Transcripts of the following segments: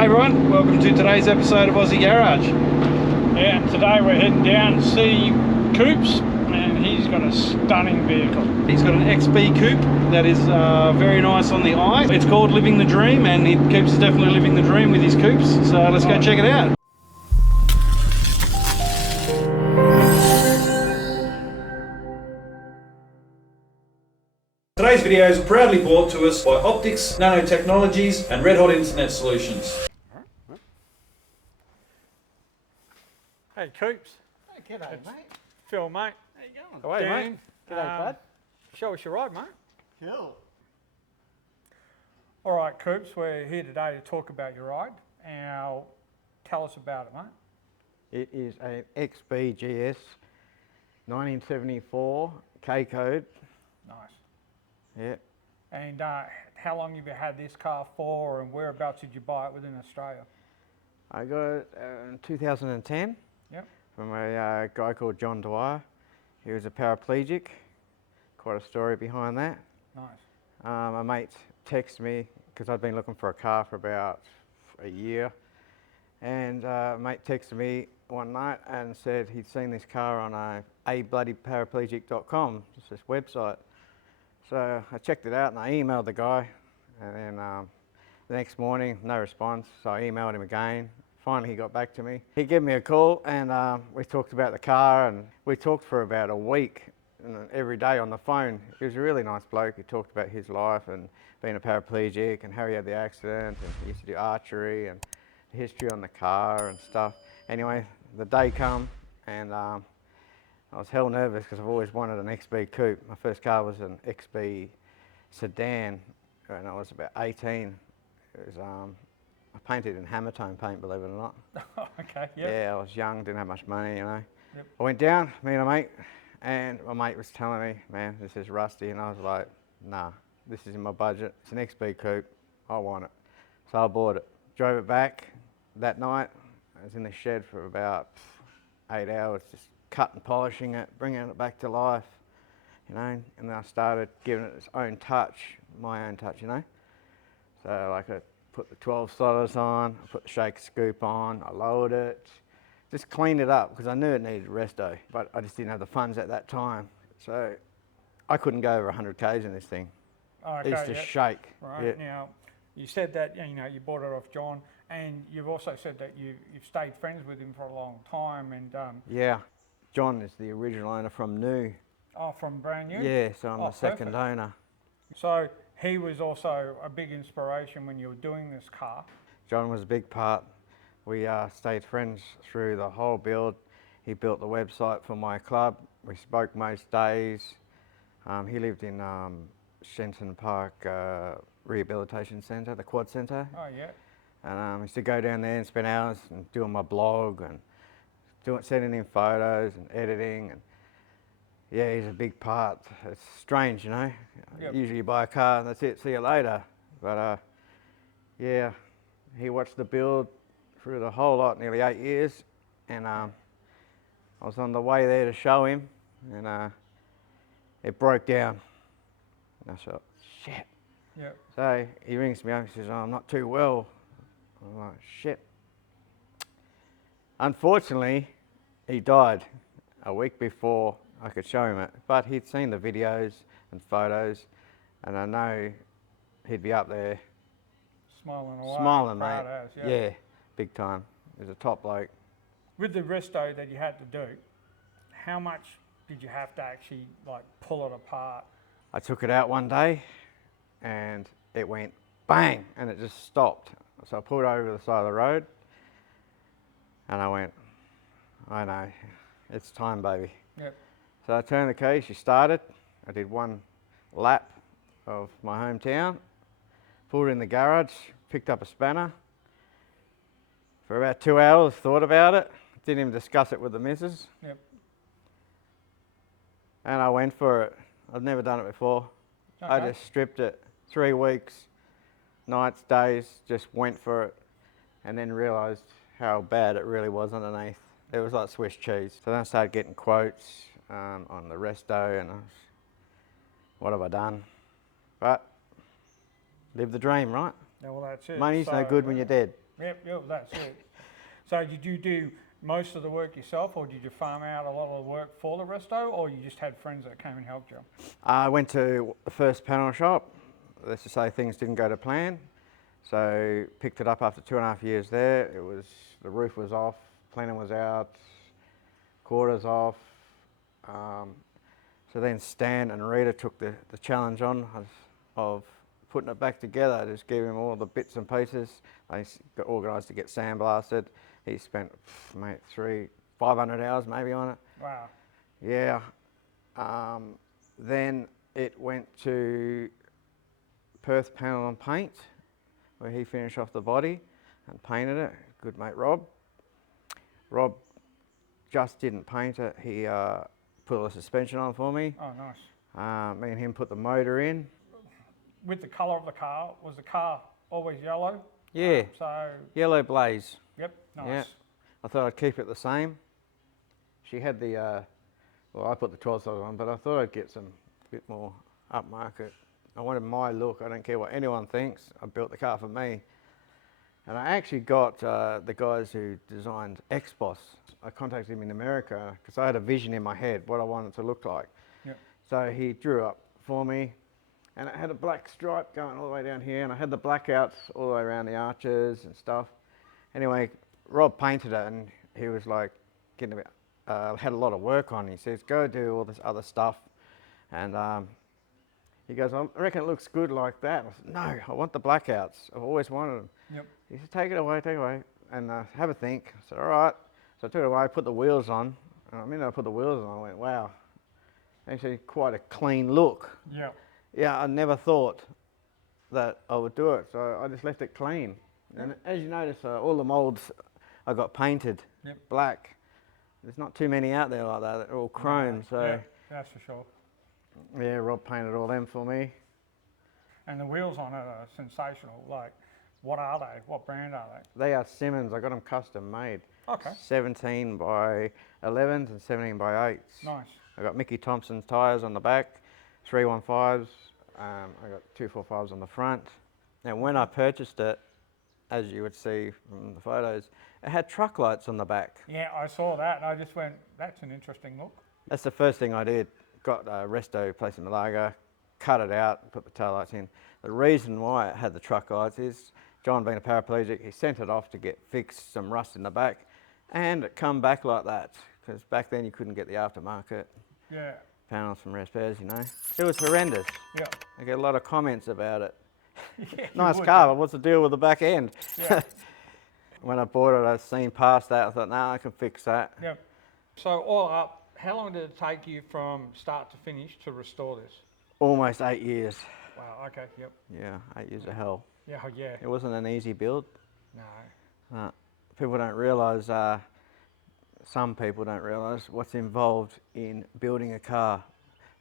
Hey everyone, welcome to today's episode of Aussie Garage. Yeah, and today we're heading down to see Coops, and he's got a stunning vehicle. He's got an XB Coupe that is very nice on the eye. It's called Living the Dream, and Coops is definitely living the dream with his Coupes, so let's go check it out. Today's video is proudly brought to us by Optics, Nanotechnologies and Red Hot Internet Solutions. Hey Coops. Hey, g'day, mate. Phil, mate. How you going? Away, Dan. mate. G'day, bud. Show us your ride, mate. Cool. All right, Coops, we're here today to talk about your ride. Now, tell us about it, mate. It is an XB GS 1974 K code. Nice. Yeah. And how long have you had this car for, and whereabouts did you buy it within Australia? I got it in 2010 Yep. from a guy called John Dwyer. He was a paraplegic. Quite a story behind that. Nice. A mate texted me because I'd been looking for a car for about a year, and a mate texted me one night and said he'd seen this car on abloodyparaplegic.com, just this website. So I checked it out and I emailed the guy, and then the next morning, no response, so I emailed him again. Finally he got back to me. He gave me a call and we talked about the car, and we talked for about a week every day on the phone. He was a really nice bloke. He talked about his life and being a paraplegic and how he had the accident, and he used to do archery and the history on the car and stuff. Anyway, the day come, and I was hell nervous because I've always wanted an XB Coupe. My first car was an XB sedan when I was about 18. It was, I painted in Hammertone paint, believe it or not. Okay, yep. Yeah, I was young, didn't have much money, you know. Yep. I went down, me and a mate, and my mate was telling me, man, this is rusty, and I was like, nah, this is in my budget. It's an XB Coupe, I want it. So I bought it, drove it back that night. I was in the shed for about 8 hours, just cutting, polishing it, bringing it back to life, you know, and then I started giving it its own touch, my own touch, you know. So like I put the 12 slotters on, I put the shake scoop on, I lowered it, just cleaned it up because I knew it needed resto, but I just didn't have the funds at that time. So I couldn't go over 100 Ks in this thing. Oh, It used to yep. shake. Right, Yeah. now, you said that, you know, you bought it off John, and you've also said that you've stayed friends with him for a long time, and Yeah, John is the original owner from New. from brand new? Yeah, so I'm Oh, the second perfect. owner. So he was also a big inspiration when you were doing this car. John was a big part. We stayed friends through the whole build. He built the website for my club. We spoke most days. He lived in Shenton Park Rehabilitation Centre, the Quad Centre. Oh yeah. And I used to go down there and spend hours and doing my blog and sending in photos and editing. And yeah, he's a big part. It's strange, you know. Yep. Usually you buy a car and that's it, see you later. But yeah, he watched the build through the whole lot, nearly 8 years. And I was on the way there to show him, and it broke down. And I thought, shit. Yep. So he rings me up and says, oh, I'm not too well. I'm like, shit. Unfortunately, he died a week before I could show him it. But he'd seen the videos and photos, and I know he'd be up there Smiling away. smiling, proud mate. as, Yeah, big time. He was a top bloke. With the resto that you had to do, how much did you have to actually like pull it apart? I took it out one day, and it went bang, and it just stopped. So I pulled over to the side of the road, and I went, I know, it's time, baby. Yep. So I turned the key, she started. I did one lap of my hometown, pulled it in the garage, picked up a spanner. For about 2 hours, thought about it, didn't even discuss it with the missus. Yep. And I went for it. I've never done it before. I Okay. just stripped it, 3 weeks, nights, days, just went for it, and then realised how bad it really was underneath. It was like Swiss cheese. So then I started getting quotes on the resto, and I was, what have I done? But live the dream, right? Yeah, well, that's it. Money's no good when you're dead. Yep, that's it. So did you do most of the work yourself, or did you farm out a lot of the work for the resto, or you just had friends that came and helped you? I went to the first panel shop. Let's just say things didn't go to plan. So picked it up after 2.5 years there. The roof was off, plenum was out, quarters off. So then Stan and Rita took the challenge on of putting it back together. Just gave him all the bits and pieces. They got organised to get sandblasted. He spent, mate, 500 hours maybe on it. Wow. Yeah. Then it went to Perth Panel and Paint, where he finished off the body and painted it. Good mate Rob. Rob just didn't paint it. He put all the suspension on for me. Oh, nice. Me and him put the motor in. With the colour of the car, was the car always yellow? Yeah. So, Yellow blaze. yep, nice. Yeah. I thought I'd keep it the same. She had the, well, I put the 12 size on, but I thought I'd get some bit more upmarket. I wanted my look. I don't care what anyone thinks. I built the car for me. And I actually got the guys who designed X-Boss. I contacted him in America because I had a vision in my head what I wanted it to look like. Yep. So he drew up for me, and it had a black stripe going all the way down here, and I had the blackouts all the way around the arches and stuff. Anyway, Rob painted it, and he was like getting a bit, had a lot of work on. He says, go do all this other stuff. And he goes, I reckon it looks good like that. I said, no, I want the blackouts. I've always wanted them. Yep. He said, take it away, and have a think. I said, all right. So I took it away, put the wheels on. And the minute I put the wheels on, I went, wow, actually quite a clean look. Yep. Yeah, I never thought that I would do it, so I just left it clean. And as you notice, all the moulds I got painted black. There's not too many out there like that. They're all chrome, so Yeah, that's for sure. yeah, Rob painted all them for me. And the wheels on it are sensational. Like, what are they? What brand are they? They are Simmons. I got them custom made. Okay. 17 by 11s and 17 by 8s. Nice. I got Mickey Thompson's tyres on the back, 315s. I got 245s on the front. And when I purchased it, as you would see from the photos, it had truck lights on the back. Yeah, I saw that and I just went, that's an interesting look. That's the first thing I did. Got a resto place in Malaga, cut it out, put the tail lights in. The reason why it had the truck lights is John, being a paraplegic, he sent it off to get fixed, some rust in the back, and it come back like that, because back then you couldn't get the aftermarket Yeah. panels from repairs, you know. It was horrendous. Yeah. I get a lot of comments about it. Yeah, Nice you would. car, but what's the deal with the back end? Yeah. When I bought it, I seen past that, I thought, nah, I can fix that. Yeah. So all up, how long did it take you from start to finish to restore this? Almost 8 years. Wow, okay, yep. Yeah, 8 years of hell. Yeah, yeah. It wasn't an easy build. No. People don't realise, some people don't realise what's involved in building a car.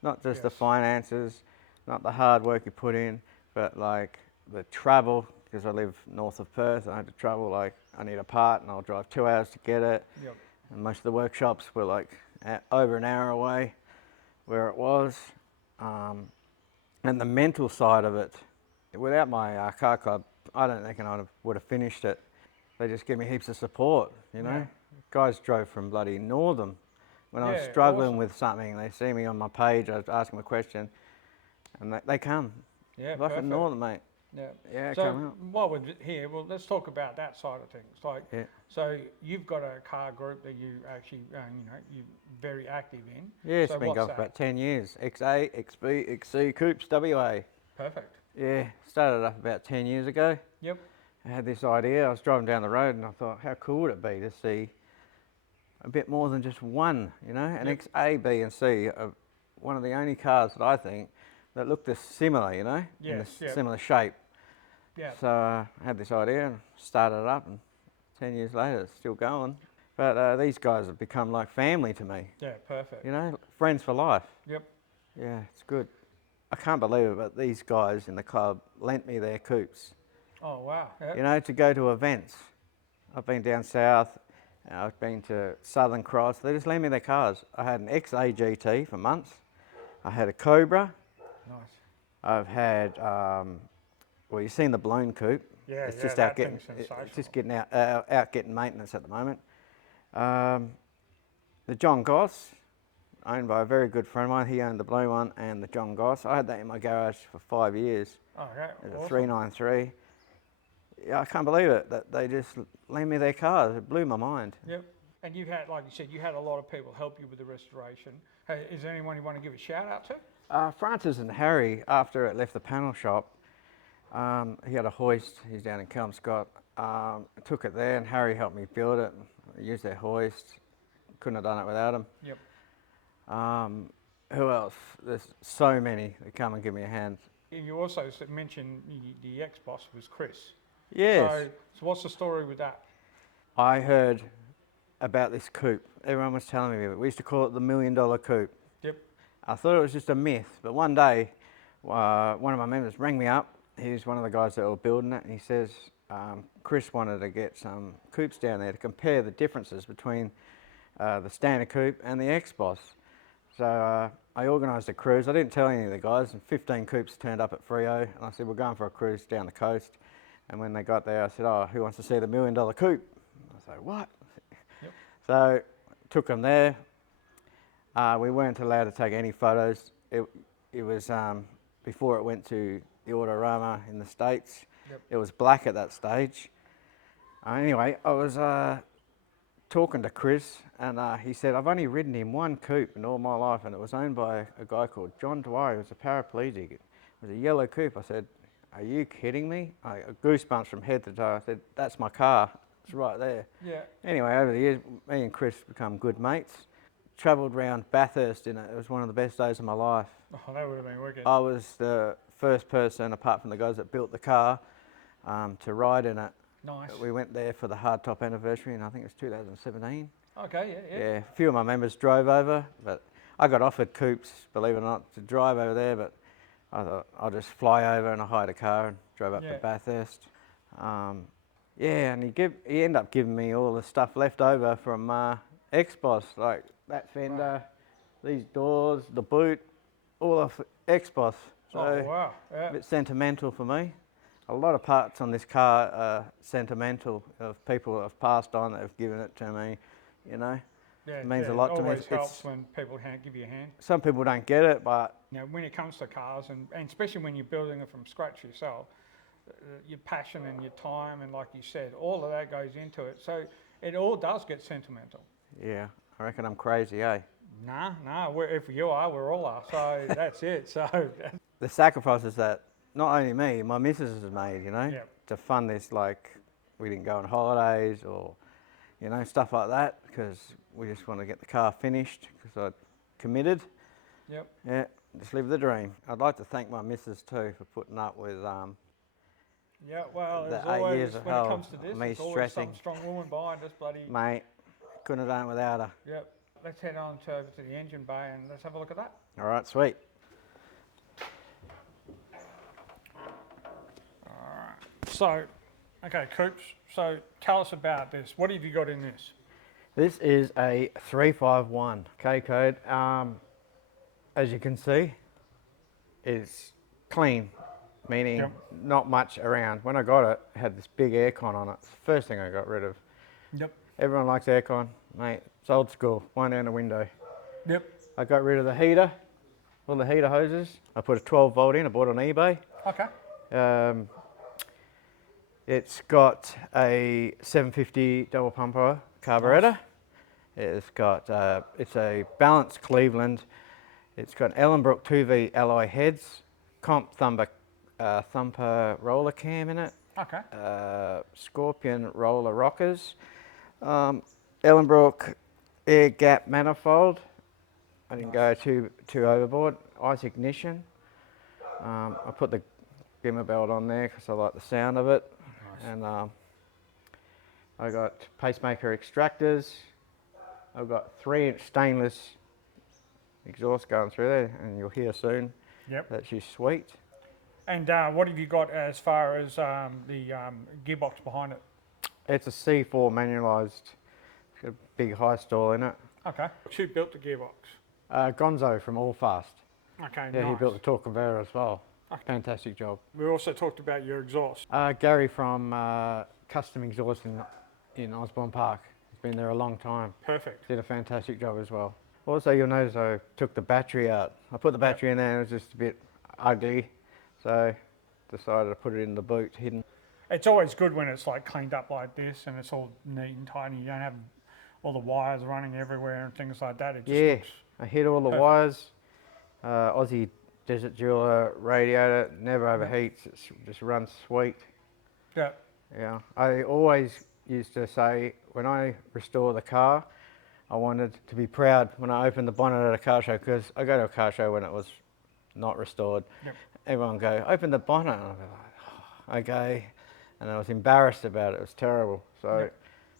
Not just the Yes. finances, not the hard work you put in, but like the travel, because I live north of Perth, I had to travel, like I need a part and I'll drive 2 hours to get it. Yep. And most of the workshops were like over an hour away where it was. And the mental side of it, without my car club, I don't reckon I would have finished it. They just give me heaps of support, you know. Yeah. Guys drove from bloody Northam. When I was Yeah, struggling awesome. with something, they see me on my page, I was asking them a question, and they come. Yeah, Like perfect. at Northam, mate. Yeah. Yeah, So come out. while we're here, well, let's talk about that side of things. Like, Yeah. so you've got a car group that you actually, you're very active in. Yeah, it's so been what's going for that? about 10 years. XA, XB, XC Coupes, WA. Perfect. Yeah, started up about 10 years ago. Yep. I had this idea, I was driving down the road and I thought, how cool would it be to see a bit more than just one, you know? And Yep. XA, B and C are one of the only cars that I think that look this similar, you know? In Yes, the yep. similar shape. Yeah. So I had this idea and started it up, and 10 years later it's still going. But these guys have become like family to me, Yeah, perfect. you know? Friends for life. Yep. Yeah, it's good. I can't believe it, but these guys in the club lent me their Coupes. Oh, wow. Yep. You know, to go to events. I've been down south, I've been to Southern Cross, they just lend me their cars. I had an XA GT for months, I had a Cobra, Nice. I've had, well, you've seen the blown coupe, Yeah, it's yeah, just that out getting, thing's sensational. it's just getting out getting maintenance at the moment. The John Goss, owned by a very good friend of mine. He owned the blue one and the John Goss. I had that in my garage for 5 years. Okay, It's awesome. a 393. Yeah, I can't believe it that they just lend me their cars. It blew my mind. Yep. And you had, like you said, you had a lot of people help you with the restoration. Hey, is there anyone you want to give a shout out to? Francis and Harry, after it left the panel shop, he had a hoist. He's down in Kelmscott. Took it there, and Harry helped me build it. I used their hoist. Couldn't have done it without him. Yep. Who else? There's so many that come and give me a hand. And you also mentioned the ex-boss was Chris. Yes. So what's the story with that? I heard about this coupe. Everyone was telling me about it. We used to call it the $1 million coupe. Yep. I thought it was just a myth, but one day, one of my members rang me up. He's one of the guys that were building it, and he says Chris wanted to get some coupes down there to compare the differences between the standard coupe and the X-Boss. So I organised a cruise. I didn't tell any of the guys, and 15 coupes turned up at Frio, and I said, we're going for a cruise down the coast. And when they got there, I said, oh, who wants to see the $1 million coupe? I said, what? Yep. So took them there. We weren't allowed to take any photos. It was before it went to the Autorama in the States. Yep. It was black at that stage. Anyway, I was talking to Chris, and he said, I've only ridden in one coupe in all my life, and it was owned by a guy called John Dwyer. He was a paraplegic. It was a yellow coupe. I said, are you kidding me? I goosebumps from head to toe. I said, that's my car. It's right there. Yeah. Anyway, over the years, me and Chris become good mates. Travelled around Bathurst in it. It was one of the best days of my life. Oh, that would have been wicked. I was the first person, apart from the guys that built the car, to ride in it. Nice. We went there for the Hardtop anniversary, and I think it was 2017. Okay, yeah. Yeah, a few of my members drove over, but I got offered Coupes, believe it or not, to drive over there, but I thought I'll just fly over, and I hired a car and drove up to Bathurst. Yeah, and he ended up giving me all the stuff left over from X-Boss, like that fender, these doors, the boot, all of X-Boss. So Oh, wow. Yeah. a bit sentimental for me. A lot of parts on this car are sentimental, of people that have passed on that have given it to me, you know. Yeah, It means a lot to me. always helps when people give you a hand. Some people don't get it, but You know, when it comes to cars, and especially when you're building it from scratch yourself, your passion and your time, and like you said, all of that goes into it. So it all does get sentimental. yeah, I reckon I'm crazy, eh? Nah, if you are, we all are. So that's it. So The sacrifices that not only me, my missus has made, you know, Yep. to fund this, like we didn't go on holidays or, you know, stuff like that, because we just want to get the car finished, because I committed. Yep. Yeah, just live the dream. I'd like to thank my missus too for putting up with Yeah, well, The as 8 always, years of when it hell, comes to this, me there's always stressing. some strong woman behind us, bloody. mate. Couldn't have done it without her. Yep. Let's head on over to the engine bay and let's have a look at that. All right, sweet. So, okay, Coops. So tell us about this. What have you got in this? This is a 351 K code. As you can see, it's clean, meaning Yep. not much around. When I got it, it had this big aircon on it. It's the first thing I got rid of. Yep. Everyone likes aircon, mate. It's old school. One down the window. Yep. I got rid of the heater, all the heater hoses. I put a 12 volt in. I bought it on eBay. Okay. It's got a 750 double pumper carburetor. It's got it's a balanced Cleveland. It's got Ellenbrook 2V alloy heads, comp thumper roller cam in it. Okay. Scorpion roller rockers. Ellenbrook air gap manifold. I didn't go too overboard. Ice ignition. I put the dimmer belt on there because I like the sound of it. Nice. And I got pacemaker extractors. I've got 3-inch stainless exhaust going through there, and you'll hear soon. Yep. That she's sweet. And what have you got as far as the gearbox behind it? It's a C4 manualised. It's got a big high stall in it. Okay. Who built the gearbox? Gonzo from All Fast. Okay. Yeah, nice. he built the torque conveyor as well. Fantastic job. We also talked about your exhaust. Gary from Custom Exhaust in Osborne Park. He's been there a long time. Perfect. Did a fantastic job as well. Also, you'll notice I took the battery out. I put the battery in there and it was just a bit ugly, so decided to put it in the boot hidden. It's always good when it's like cleaned up like this and it's all neat and tidy. You don't have all the wires running everywhere and things like that. It just looks I hit all the wires. Aussie Desert Jeweler radiator, never overheats. It just runs sweet. Yeah. Yeah, I always used to say when I restore the car, I wanted to be proud when I opened the bonnet at a car show, because I go to a car show when it was not restored. Yep. Everyone go, open the bonnet, and I'd be like, oh, okay, and I was embarrassed about it. It was terrible. So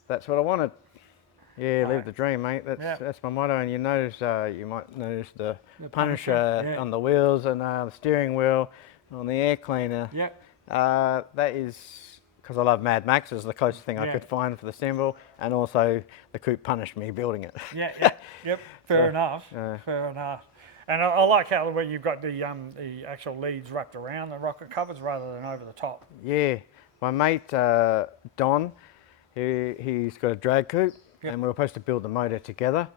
that's what I wanted. Yeah, live the dream, mate. That's my motto. And you notice, you might notice the Punisher on the wheels and the steering wheel on the air cleaner. Yeah. That is because I love Mad Max. Is the closest thing I could find for the symbol, and also the Coupe punished me building it. Yep. Fair enough. Fair enough. And I like how when you've got the actual leads wrapped around the rocker covers rather than over the top. Yeah, my mate Don, he's got a drag coupe. Yep. And we were supposed to build the motor together,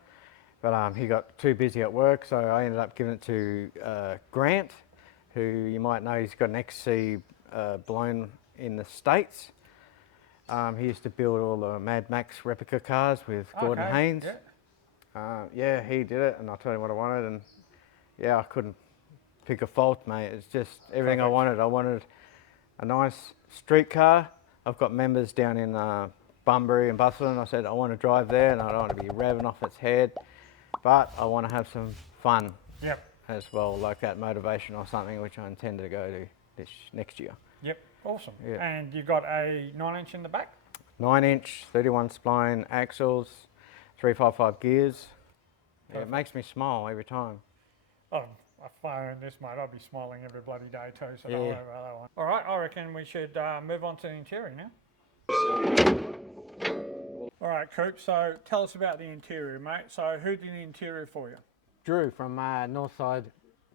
but he got too busy at work, so I ended up giving it to Grant, who you might know, he's got an XC blown in the States. He used to build all the Mad Max replica cars with Gordon Haynes. Yeah, he did it, and I told him what I wanted, and yeah, I couldn't pick a fault, mate. It's just everything I wanted. I wanted a nice street car. I've got members down in Bunbury and Busselton. I said I want to drive there and I don't want to be revving off its head, but I want to have some fun as well, like that motivation or something, which I intend to go to this next year. Yep, awesome. And you've got a 9-inch in the back? 9-inch, 31 spline axles, 355 gears. Yeah, it makes me smile every time. Oh, if I own this, mate, I'd be smiling every bloody day too, so don't worry about that one. All right, I reckon we should move on to the interior now. All right, Coop, so tell us about the interior, mate. So who did the interior for you? Drew from Northside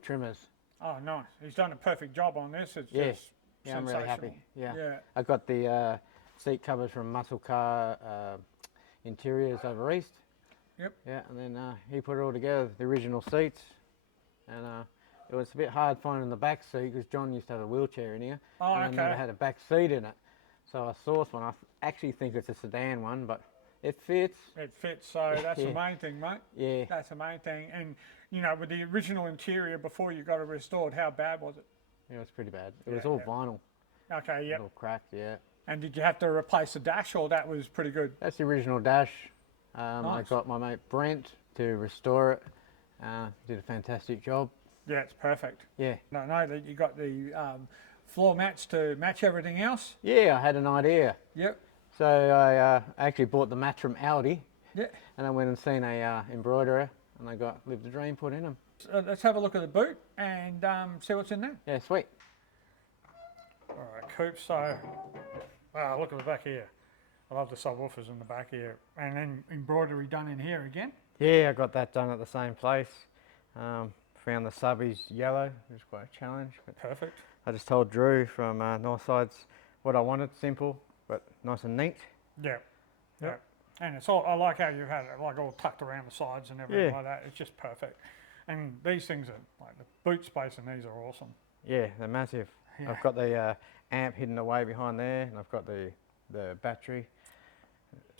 Trimmers. Oh, nice. He's done a perfect job on this. It's just I'm really happy. Yeah. I got the seat covers from Muscle Car Interiors over east. Yep. Yeah, and then he put it all together, the original seats. And it was a bit hard finding the back seat because John used to have a wheelchair in here. Oh, and I never had a back seat in it. So I sourced one. I actually think it's a sedan one, but it fits. It fits, so that's the main thing, mate. Yeah. That's the main thing. And, you know, with the original interior before you got it restored, how bad was it? Yeah, it was pretty bad. It was all vinyl. Okay, yep. All cracked, And did you have to replace the dash, or that was pretty good? That's the original dash. Nice. I got my mate Brent to restore it. Did a fantastic job. Yeah, it's perfect. Yeah. I know that you got the floor mats to match everything else. Yeah, I had an idea. Yep. So I actually bought the mats from Audi. Yeah. And I went and seen a embroiderer, and I got Live the Dream put in them. So let's have a look at the boot and see what's in there. Yeah, sweet. All right, Coop. So, wow, look at the back here. I love the subwoofers in the back here, and then embroidery done in here again. Yeah, I got that done at the same place. Found the subbies yellow. It was quite a challenge. But Perfect. I just told Drew from Northside's what I wanted, simple but nice and neat. Yeah. And it's all, I like how you had it like all tucked around the sides and everything like that. It's just perfect. And these things are, like the boot space in these are awesome. Yeah, they're massive. Yeah. I've got the amp hidden away behind there, and I've got the battery.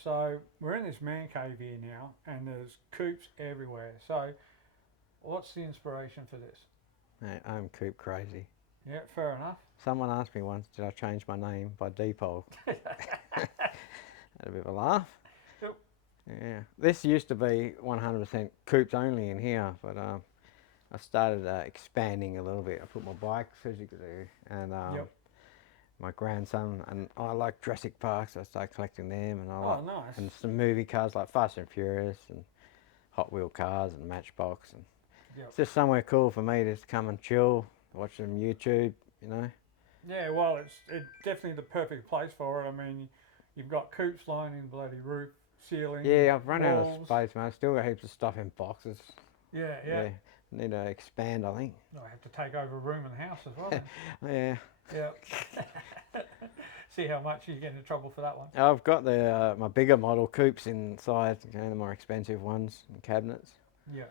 So we're in this man cave here now, and there's Coupes everywhere. So what's the inspiration for this? Mate, I'm Coupe crazy. Yeah, fair enough. Someone asked me once, did I change my name by default? Had a bit of a laugh. Yep. Yeah, this used to be 100% Coupes only in here, but I started expanding a little bit. I put my bikes, as you can do, and my grandson, and I like Jurassic Park, so I started collecting them, and I like nice. and some movie cars like Fast and Furious and Hot Wheel cars and Matchbox, and it's just somewhere cool for me to just come and chill, watch some YouTube, you know. Yeah, well, it's definitely the perfect place for it. I mean, you've got Coupes lining the bloody roof, ceiling. Yeah, I've run out of walls. space, man. I still got heaps of stuff in boxes. Yeah. Need to expand, I think. I have to take over a room in the house as well. Yeah. Yeah. See how much you get into trouble for that one. I've got the my bigger model Coupes inside, you know, the more expensive ones and cabinets. Yeah.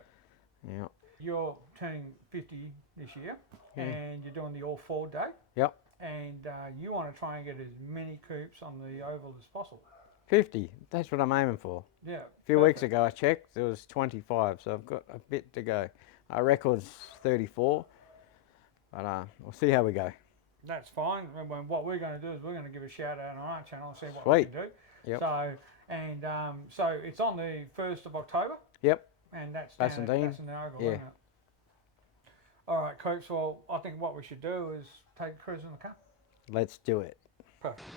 Yeah. You're turning 50 this year, and you're doing the All Ford Day. Yep. And you want to try and get as many Coupes on the oval as possible. 50. That's what I'm aiming for. Yeah. A few weeks ago I checked, there was 25, so I've got a bit to go. Our record's 34, but we'll see how we go. That's fine. And what we're going to do is we're going to give a shout out on our channel and see what Sweet. we can do. Yep. So it's on the 1st of October. Yep. And that's Bassendean. down at Oval, Yeah. isn't it? All right, Coach. Well, I think what we should do is take a cruise in the car. Let's do it. Perfect.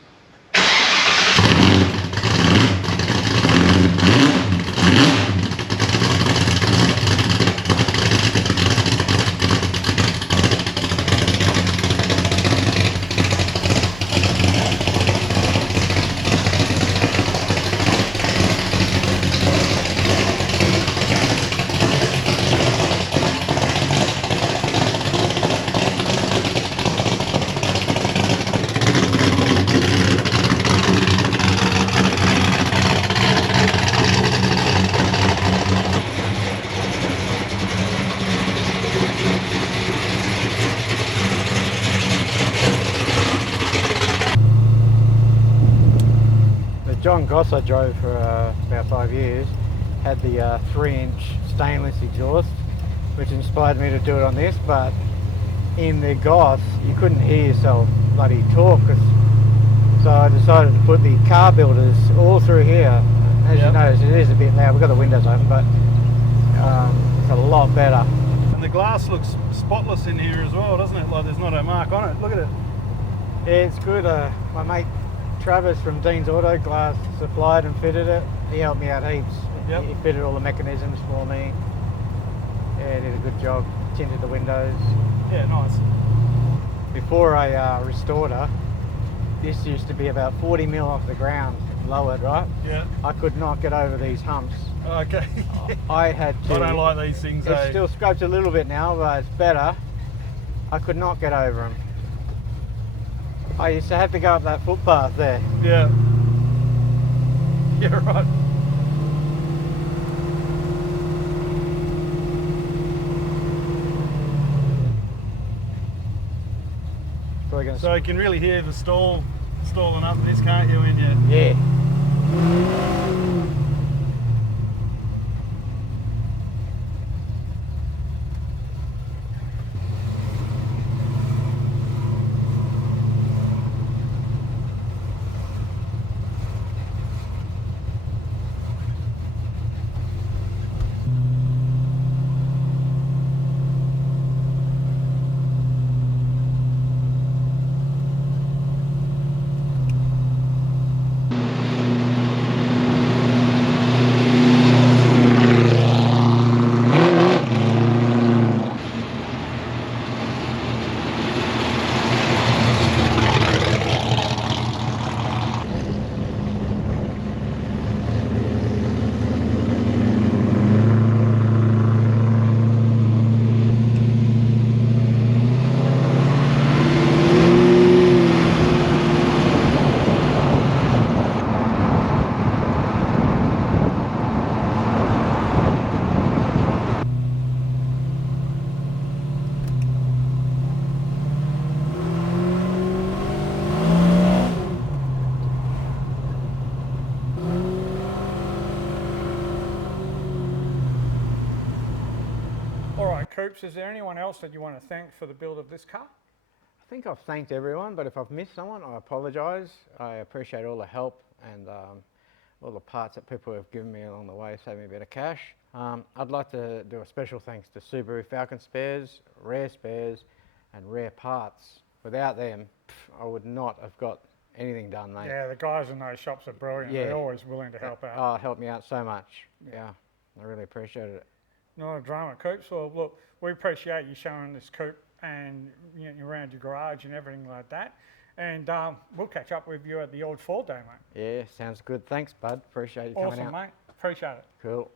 John Goss I drove for about 5 years, had the 3-inch stainless exhaust, which inspired me to do it on this, but in the Goss you couldn't hear yourself bloody talk, so I decided to put the car builders all through here. As you notice, it is a bit loud. We've got the windows open, but it's a lot better. And the glass looks spotless in here as well, doesn't it? Like there's not a mark on it. Look at it. Yeah, it's good. My mate Travis from Dean's Auto Glass supplied and fitted it. He helped me out heaps. Yep. He fitted all the mechanisms for me. Yeah, he did a good job. Tinted the windows. Yeah, nice. Before I restored her, this used to be about 40 mil off the ground, lowered, right? Yeah. I could not get over these humps. Okay. I had to. I don't like these things. It still scrapes a little bit now, but it's better. I could not get over them. I used to have to go up that footpath there. Yeah. Yeah, right. So you can really hear the stalling up in this, can't you? Yeah. Coops, is there anyone else that you want to thank for the build of this car? I think I've thanked everyone, but if I've missed someone, I apologise. I appreciate all the help and all the parts that people have given me along the way, save me a bit of cash. I'd like to do a special thanks to Subaru Falcon Spares, Rare Spares and Rare Parts. Without them, I would not have got anything done, mate. Yeah, the guys in those shops are brilliant. Yeah. They're always willing to help out. Oh, it helped me out so much. Yeah, I really appreciated it. Not a drama, Coops. Well, look, we appreciate you showing this coupe and around your garage and everything like that. And we'll catch up with you at the old Ford Day, mate. Yeah, sounds good. Thanks, bud. Appreciate you coming out. Awesome, mate. Appreciate it. Cool.